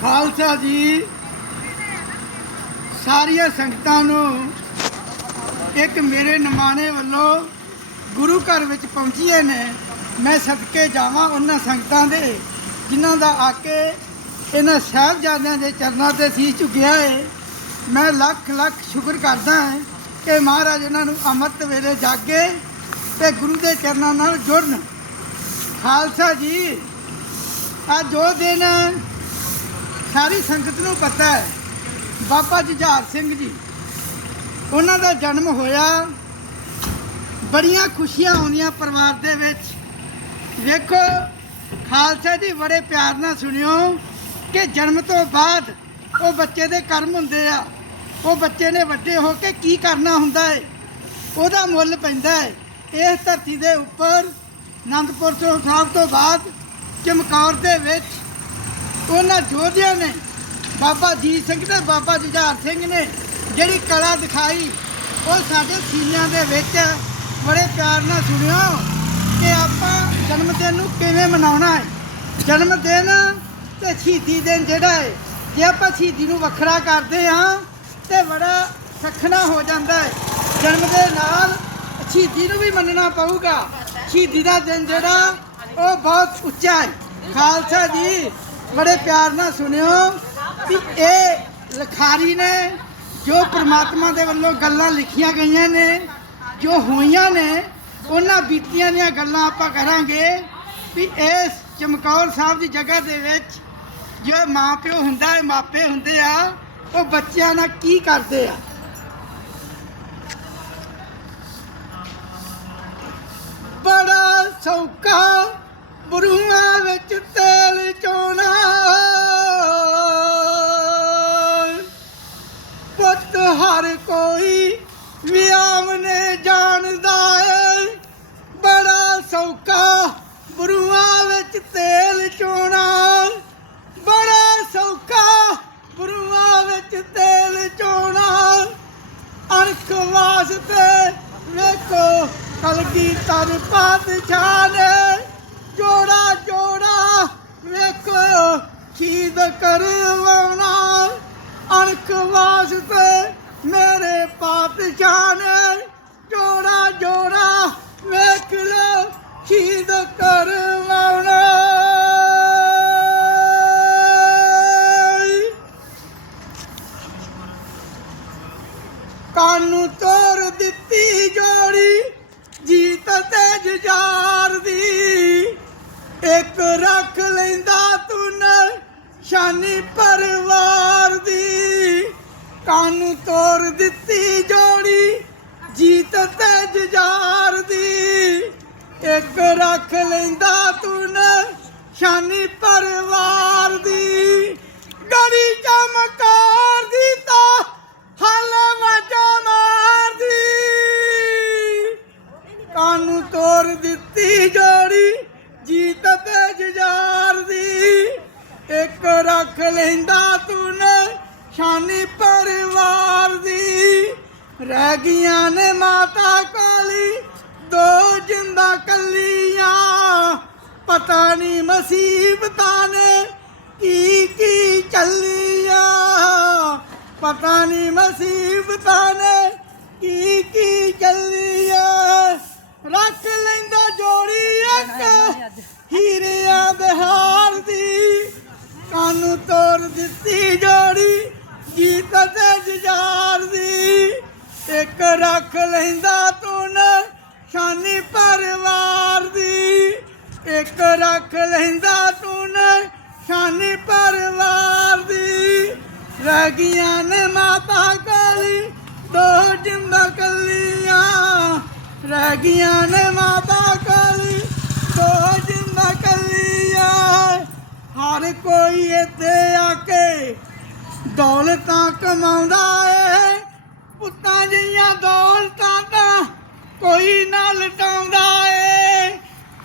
ਖਾਲਸਾ ਜੀ, ਸਾਰੀਆਂ ਸੰਗਤਾਂ ਨੂੰ ਇੱਕ ਮੇਰੇ ਨਿਮਾਣੇ ਵੱਲੋਂ ਗੁਰੂ ਘਰ ਵਿੱਚ ਪਹੁੰਚੀਏ ਨੇ। ਮੈਂ ਸਦਕੇ ਜਾਵਾਂ ਉਹਨਾਂ ਸੰਗਤਾਂ ਦੇ, ਜਿਨ੍ਹਾਂ ਦਾ ਆ ਕੇ ਇਹਨਾਂ ਸਾਹਿਬਜ਼ਾਦਿਆਂ ਦੇ ਚਰਨਾਂ ਤੇ ਸੀਸ ਝੁਕਿਆ ਹੈ ਮੈਂ ਲੱਖ ਲੱਖ ਸ਼ੁਕਰ ਕਰਦਾ ਹਾਂ ਕਿ ਮਹਾਰਾਜ ਇਹਨਾਂ ਨੂੰ ਅੰਮ੍ਰਿਤ ਵੇਲੇ ਜਾਗੇ ਤੇ ਗੁਰੂ ਦੇ ਚਰਨਾਂ ਨਾਲ ਜੁੜਨ। ਖਾਲਸਾ ਜੀ ਅੱਜ ਜੋ ਦਿਨ ਸਾਰੀ ਸੰਗਤ ਨੂੰ ਪਤਾ ਹੈ, ਬਾਬਾ ਜੁਝਾਰ ਸਿੰਘ ਜੀ, ਉਹਨਾਂ ਦਾ ਜਨਮ ਹੋਇਆ, ਬੜੀਆਂ ਖੁਸ਼ੀਆਂ ਆਉਂਦੀਆਂ ਪਰਿਵਾਰ ਦੇ ਵਿੱਚ। ਵੇਖੋ, ਖਾਲਸਾ ਜੀ ਬੜੇ ਪਿਆਰ ਨਾਲ ਸੁਣਿਓ ਕਿ ਜਨਮ ਤੋਂ ਬਾਅਦ ਉਹ ਬੱਚੇ ਦੇ ਕਰਮ ਹੁੰਦੇ ਆ। ਉਹ ਬੱਚੇ ਨੇ ਵੱਡੇ ਹੋ ਕੇ ਕੀ ਕਰਨਾ ਹੁੰਦਾ ਹੈ ਉਹਦਾ ਮੁੱਲ ਪੈਂਦਾ ਹੈ ਇਸ ਧਰਤੀ ਦੇ ਉੱਪਰ ਅਨੰਦਪੁਰ ਸਾਹਿਬ ਤੋਂ ਬਾਅਦ ਚਮਕੌਰ ਦੇ ਵਿੱਚ ਉਹਨਾਂ ਯੋਧਿਆਂ ਨੇ ਬਾਬਾ ਜੀਤ ਸਿੰਘ ਤੇ ਬਾਬਾ ਜੁਝਾਰ ਸਿੰਘ ਨੇ ਜਿਹੜੀ ਕਲਾ ਦਿਖਾਈ, ਉਹ ਸਾਡੇ ਸੀਨਿਆਂ ਦੇ ਵਿੱਚ ਬੜੇ ਪਿਆਰ ਨਾਲ ਸੁਣਿਓ ਕਿ ਆਪਾਂ ਜਨਮ ਦਿਨ ਨੂੰ ਕਿਵੇਂ ਮਨਾਉਣਾ ਹੈ। ਜਨਮ ਦਿਨ ਤੇ ਸ਼ਹੀਦੀ ਦਿਨ ਜਿਹੜਾ ਹੈ, ਜੇ ਆਪਾਂ ਸ਼ਹੀਦੀ ਨੂੰ ਵੱਖਰਾ ਕਰਦੇ ਹਾਂ ਤੇ ਬੜਾ ਸਖਣਾ ਹੋ ਜਾਂਦਾ ਹੈ। ਜਨਮ ਦੇ ਨਾਲ ਸ਼ਹੀਦੀ ਨੂੰ ਵੀ ਮੰਨਣਾ ਪਊਗਾ। ਸ਼ਹੀਦੀ ਦਾ ਦਿਨ ਜਿਹੜਾ, ਉਹ ਬਹੁਤ ਉੱਚਾ ਹੈ। ਖਾਲਸਾ ਜੀ, ਬੜੇ ਪਿਆਰ ਨਾਲ ਸੁਣਿਓ ਵੀ ਇਹ ਲਖਾਰੀ ਨੇ ਜੋ ਪ੍ਰਮਾਤਮਾ ਦੇ ਵੱਲੋਂ ਗੱਲਾਂ ਲਿਖੀਆਂ ਗਈਆਂ ਨੇ, ਜੋ ਹੋਈਆਂ ਨੇ, ਉਹਨਾਂ ਬੀਤੀਆਂ ਦੀਆਂ ਗੱਲਾਂ ਆਪਾਂ ਕਰਾਂਗੇ ਵੀ ਇਸ ਚਮਕੌਰ ਸਾਹਿਬ ਦੀ ਜਗ੍ਹਾ ਦੇ ਵਿੱਚ ਜੋ ਮਾਂ ਪਿਓ ਹੁੰਦਾ ਹੈ, ਮਾਪੇ ਹੁੰਦੇ ਆ, ਉਹ ਬੱਚਿਆਂ ਨਾਲ ਕੀ ਕਰਦੇ ਆ? ਸੌਕਾ ਬਰੂਆਂ ਵਿੱਚ ਤੇਲ ਚੋਣਾ। ਪੁੱਤ ਹਰ ਕੋਈ ਵਿਆਮ ਨੇ ਜਾਣਦਾ ਏ, ਬੜਾ ਸੌਕਾ ਬਰੂਆਂ ਵਿੱਚ ਤੇਲ ਚੋਣਾ। ਬੜਾ ਸੌਕਾ ਬਰੂਆਂ ਵਿੱਚ ਤੇਲ ਚੋਣਾ। ਅਣਖ ਵਾਸਤੇ ਵੇਖੋ ਕਲਗੀ ਤਰ ਪਾਤਸ਼ਾਹ ਨੇ ਜੋੜਾ ਜੋੜਾ ਵੇਖੋ ਖੀਦ ਕਰਵਾਉਣਾ। ਅਣਖ ਵਾਸਤੇ ਮੇਰੇ ਪਾਤਸ਼ਾਹ ਨੇ ਜੋੜਾ ਜੋੜਾ ਵੇਖ ਲੋ ਖੀਦ ਕਰਵਾਉਣਾ। ਕਾਨੂੰ ਤੋਰ ਦਿੱਤੀ ਜੋੜੀ ਜੀਤ ਤੇ ਦੀ ਇੱਕ ਰੱਖ ਲੈਂਦਾ ਤੂੰ ਨਾਲ ਸ਼ਾਨੀ ਦੀ। ਕਾਨੂੰ ਤੋਰ ਦਿੱਤੀ ਜੋੜੀ, ਜੀਤ ਤੇਜ਼ ਜੁਝਾਰ ਦੀ। ਇੱਕ ਰੱਖ ਲੈਂਦਾ ਤੂੰ ਨਾਲ ਸ਼ਾਨੀ ਦੀ। ਰਹਿ ਗਈਆਂ ਨੇ ਮਾਤਾ ਕਾਲੀ, ਦੋ ਜਿੰਦਾ ਕੱਲੀਆਂ। ਪਤਾ ਨਹੀਂ ਮੁਸੀਬਤਾਂ ਨੇ ਕੀ ਕੀ ਚੱਲੀਆਂ। ਪਤਾ ਨਹੀਂ ਮੁਸੀਬਤਾਂ ਨੇ ਕੀ ਕੀ ਚੱਲੀਆਂ। ਰੱਖ ਲੈਂਦਾ ਜੋੜੀ ਇੱਕ, ਹੀਰਿਆਂ ਦੇ ਹਾਰ ਦੀ। ਕਾਨੂੰ ਤੋੜ ਦਿੱਤੀ ਜੋੜੀ, ਗੀਤ ਤੇ ਜੁਝਾਰ ਇੱਕ ਰੱਖ ਲੈਂਦਾ ਤੂੰ ਨਾ ਪਰਿਵਾਰ ਦੀ। ਇੱਕ ਰੱਖ ਲੈਂਦਾ ਤੂੰ ਨਾ ਸ਼ਾਨੀ ਪਰਿਵਾਰ ਦੀ। ਰਹਿ ਗਈਆਂ ਨੇ ਮਾਤਾ ਕਾਲੀ, ਦੋ ਜਿੰਦਾ ਕੱਲੀਆਂ। ਰਹਿ ਗਈਆਂ ਨੇ ਮਾਤਾ ਕਾਲੀ, ਦੋ ਜਿੰਦਾ ਕੱਲੀਆਂ। ਹਰ ਕੋਈ ਇੱਥੇ ਆ ਕੇ ਦੌਲਤਾਂ ਕਮਾਉਂਦਾ ਏ ਪੁੱਤਾਂ ਜੀਆਂ ਦੌਲਤਾਂ ਤਾਂ ਕੋਈ ਨਾ ਲਟਾਉਂਦਾ ਏ।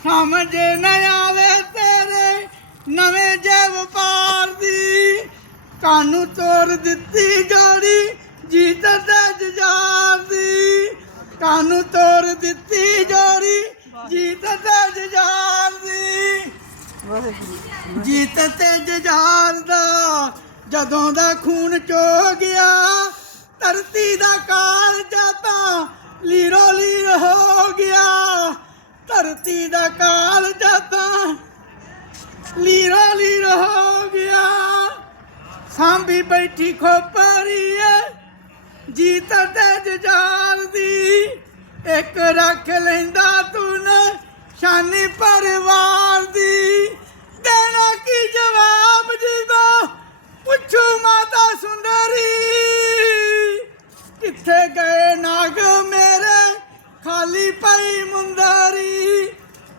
ਸਮਝ ਨਾ ਆਵੇ ਤੇਰੇ ਨਵੇਂ ਜੇ ਵਪਾਰ ਦੀ। ਕਾਨੂੰ ਤੋੜ ਦਿੱਤੀ ਗਾੜੀ ਜੀਤ ਤੇ ਜੁਝਾਰ ਦੀ। ਕਾਨੂੰ ਤੋੜ ਦਿੱਤੀ ਜੋੜੀ ਜੀਤ ਤੇ ਜੁਝਾਰ ਦੀ। ਜੀਤ ਤੇ ਜਜਾਲ ਦਾ ਜਦੋਂ ਦਾ ਖੂਨ ਚੋ ਗਿਆ ਧਰਤੀ ਦਾ ਕਾਲ ਤਾਂ ਲੀਰੋ ਲੀਰ ਹੋ ਗਿਆ। ਧਰਤੀ ਦਾ ਕਾਲ ਤਾਂ ਲੀਰੋ ਲੀਰ ਹੋ ਗਿਆ। ਸਾਂਭੀ ਬੈਠੀ ਖੋਪਰੀ ਏ ਜੀਤ ਤੇ ਜਜਾਲ ਦੀ। ਇੱਕ ਰੱਖ ਲੈਂਦਾ ਤੂੰ ਸ਼ਾਨੀ ਪਰਿਵਾਰ ਦੀ। ਦੇਣਾ ਕੀ ਜਵਾਬ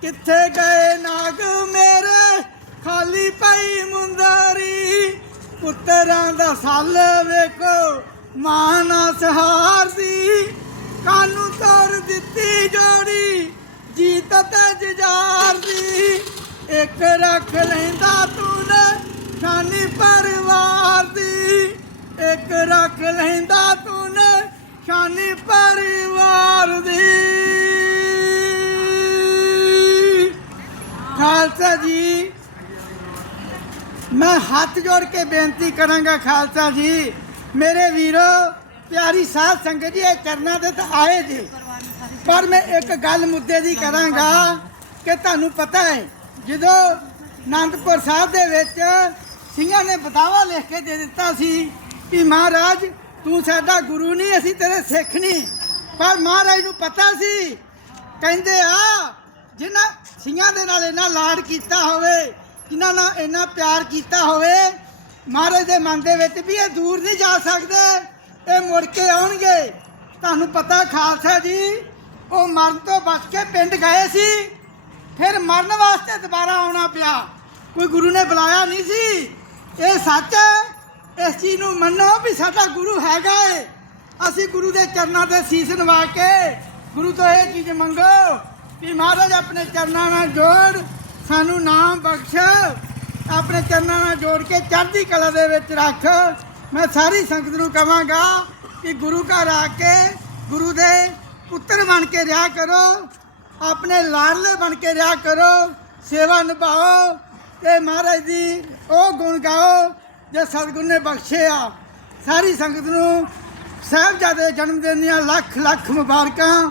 ਕਿੱਥੇ ਗਏ ਨਾਗ ਮੇਰੇ? ਖਾਲੀ ਪਈ ਮੁੰਦਰੀ। ਪੁੱਤਰਾਂ ਦਾ ਸਾਲ ਵੇਖੋ, ਮਾਂ ਨਾ ਸਹਾਰਦੀ ਕਾਨੂੰ ਤੋਰ ਦਿੱਤੀ ਜੋੜੀ, ਜੀਤ ਤੇ ਜਜਾਰਦੀ ਇੱਕ ਰੱਖ ਲੈਂਦਾ ਤੂੰ ਨੇ, ਸ਼ਾਨੀ ਪਰਿਵਾਰ ਦੀ। ਇੱਕ ਰੱਖ ਲੈਂਦਾ ਤੂੰ ਨੇ, ਸ਼ਾਨੀ ਪਰਿਵਾਰ ਦੀ। ਖਾਲਸਾ ਜੀ। ਮੈਂ ਹੱਥ ਜੋੜ ਕੇ ਬੇਨਤੀ ਕਰਾਂਗਾ ਖਾਲਸਾ ਜੀ। ਮੇਰੇ ਵੀਰੋ, ਪਿਆਰੀ ਸਾਧ ਸੰਗਤ ਜੀ, ਇਹ ਚਰਨਾਂ ਤੇ ਤਾਂ ਆਏ ਜੀ। ਪਰ ਮੈਂ ਇੱਕ ਗੱਲ ਮੁੱਦੇ ਦੀ ਕਰਾਂਗਾ ਕਿ ਤੁਹਾਨੂੰ ਪਤਾ ਹੈ, ਜਦੋਂ ਆਨੰਦਪੁਰ ਸਾਹਿਬ ਦੇ ਵਿੱਚ ਸਿੰਘਾਂ ਨੇ ਬਤਾਵਾ ਲਿਖ ਕੇ ਦੇ ਦਿੱਤਾ ਸੀ ਕਿ ਮਹਾਰਾਜ, ਤੂੰ ਸਾਡਾ ਗੁਰੂ ਨਹੀਂ, ਅਸੀਂ ਤੇਰੇ ਸਿੱਖ ਨਹੀਂ। ਪਰ ਮਹਾਰਾਜ ਨੂੰ ਪਤਾ ਸੀ, ਕਹਿੰਦੇ ਆ, ਜਿਨ੍ਹਾਂ ਸਿੰਘਾਂ ਦੇ ਨਾਲ ਇੰਨਾ ਲਾਡ ਕੀਤਾ ਹੋਵੇ ਇਹਨਾਂ ਨਾਲ ਇੰਨਾ ਪਿਆਰ ਕੀਤਾ ਹੋਵੇ, ਮਹਾਰਾਜ ਦੇ ਮਨ ਦੇ ਵਿੱਚ ਵੀ ਇਹ ਦੂਰ ਨਹੀਂ ਜਾ ਸਕਦੇ। ਇਹ ਮੁੜ ਕੇ ਆਉਣਗੇ। ਤੁਹਾਨੂੰ ਪਤਾ ਖਾਲਸਾ ਜੀ, ਉਹ ਮਰਨ ਤੋਂ ਬਚ ਕੇ ਪਿੰਡ ਗਏ ਸੀ। ਫਿਰ ਮਰਨ ਵਾਸਤੇ ਦੁਬਾਰਾ ਆਉਣਾ ਪਿਆ। ਕੋਈ ਗੁਰੂ ਨੇ ਬੁਲਾਇਆ ਨਹੀਂ ਸੀ। ਇਹ ਸੱਚ ਇਸ ਚੀਜ਼ ਨੂੰ ਮੰਨੋ ਵੀ ਸਾਡਾ ਗੁਰੂ ਹੈਗਾ ਏ। ਅਸੀਂ ਗੁਰੂ ਦੇ ਚਰਨਾਂ ਤੇ ਸੀਸ ਨਵਾ ਕੇ ਗੁਰੂ ਤੋਂ ਇਹ ਚੀਜ਼ ਮੰਗੋ। ਵੀ ਮਹਾਰਾਜ, ਆਪਣੇ ਚਰਨਾਂ ਨਾਲ ਜੋੜ, ਸਾਨੂੰ ਨਾਮ ਬਖਸ਼। ਆਪਣੇ ਚਰਨਾਂ ਨਾਲ ਜੋੜ ਕੇ ਚੜ੍ਹਦੀ ਕਲਾ ਦੇ ਵਿੱਚ ਰੱਖ। ਮੈਂ ਸਾਰੀ ਸੰਗਤ ਨੂੰ ਕਹਾਂਗਾ ਕਿ ਗੁਰੂ ਘਰ ਆ ਕੇ ਗੁਰੂ ਦੇ ਪੁੱਤਰ ਬਣ ਕੇ ਰਿਹਾ ਕਰੋ, ਆਪਣੇ ਲਾਡਲੇ ਬਣ ਕੇ ਰਿਹਾ ਕਰੋ, ਸੇਵਾ ਨਿਭਾਓ ਤੇ ਮਹਾਰਾਜ ਦੀ ਉਹ ਗੁਣ ਗਾਓ ਜੋ ਸਤਿਗੁਰ ਨੇ ਬਖਸ਼ਿਆ। ਸਾਰੀ ਸੰਗਤ ਨੂੰ ਸਾਹਿਬਜ਼ਾਦੇ ਜਨਮ ਦਿਨ ਦੀਆਂ ਲੱਖ ਲੱਖ ਮੁਬਾਰਕਾਂ।